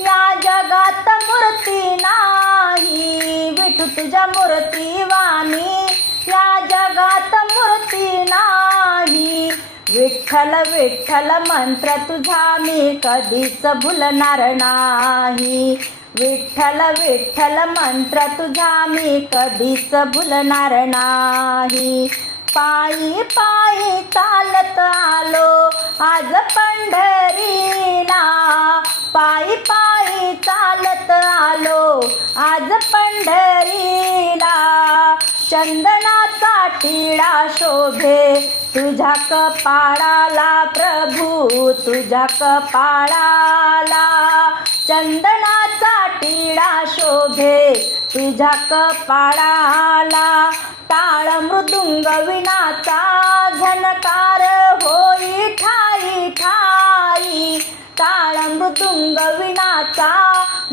या जगात मूर्ती नाही विठू तुझ्या मूर्ती वाणी. या जगात मूर्ती नाही विठ्ठल विठ्ठल मंत्र तुझा मी कधीच भुलणार नाही. विठ्ठल विठ्ठल मंत्र तुझा मी कधीच भुलणार नाही. पायी पायी चालत आलो आज पंढरीला. पायी पायी चालत आलो आज पंढरीला. चंदनाचा टिळा शोभे तुझ्या कपाळाला प्रभू तुझ्या कपाळाला. चंदनाचा टिळा शोभे तुझ्या कपाळाला. टाळ मृदुंग विणाचा झनकार होई ठा मृदुंग विणाचा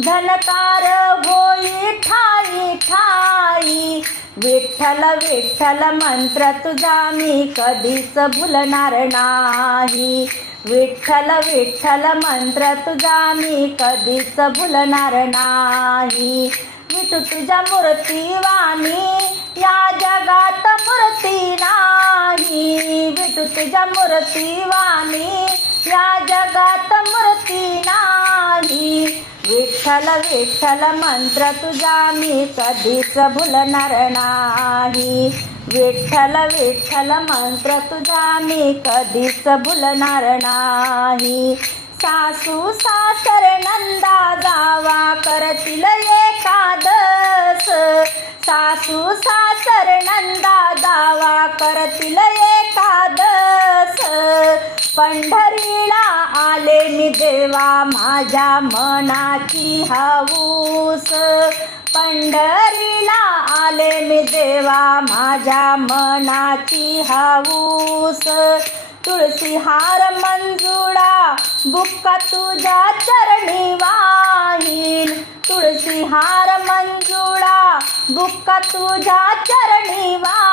धनकार होई ठाई ठाई. विठ्ठल विठ्ठल मंत्र तुझा मी कधीच भुलणार नाही. विठ्ठल विठ्ठल मंत्र तुझा मी कधीच भुलणार नाही. विठू तुझ्या मूर्ती वाणी या जगात मूर्ती नाही. विठू तुझ्या मूर्ती वाणी या जगात मूर्ती नाही. विठ्ठल विठ्ठल मंत्र तुझा मी कधीच भुलणार नाही. विठ्ठल विठ्ठल मंत्र तुझा मी कधीच भुलणार नाही. सासू सासर नंदा जावा करतील एकादस. सासू सासर नंदा जावा करतील एकादस. पंढरीला आले मी देवा माझ्या मनाची हाऊस. पंढरीला आले मी देवा माझ्या मनाची हाऊस. तुळशी हार मंजुळा बुक्का तुझ्या चरणी वाहीन तुळशी हार मंजुळा बुक्का तुझ्या चरणी वाहीन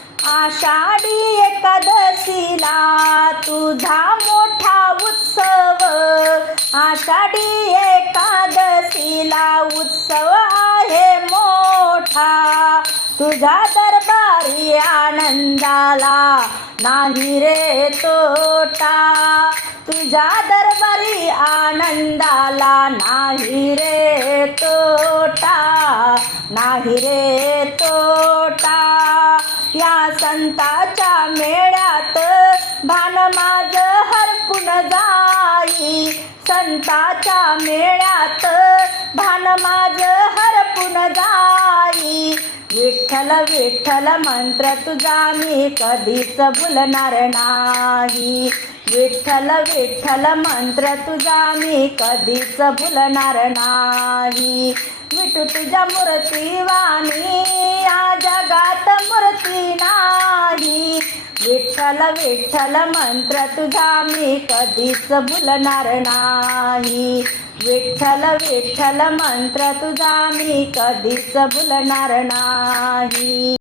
आषाढी एकादशीला तुझा मोठा उत्सव. आषाढी एकादशीला उत्सव आहे मोठा. तुझ्या दरबारी आनंदाला नाही रे तोटा. तुझ्या दरबारी आनंदाला नाही रे तोटा. नाही रे तोटा या संताच्या मेळ्यात भान माझ हरपून जाई. संताच्या मेळ्यात भान माझ हरपून जाई. विठ्ठल विठ्ठल मंत्र तुझा मी कधीच भुलणार नाही. विठ्ठल विठ्ठल मंत्र तुझा मी कधीच भुलणार नाही. विठू तुझ्या मूर्ती वाणी विठ्ठल विठ्ठल मंत्र तुझा मी कधीच भुलणार नाही. विठ्ठल विठ्ठल मंत्र तुझा मी कधीच भुलणार नाही.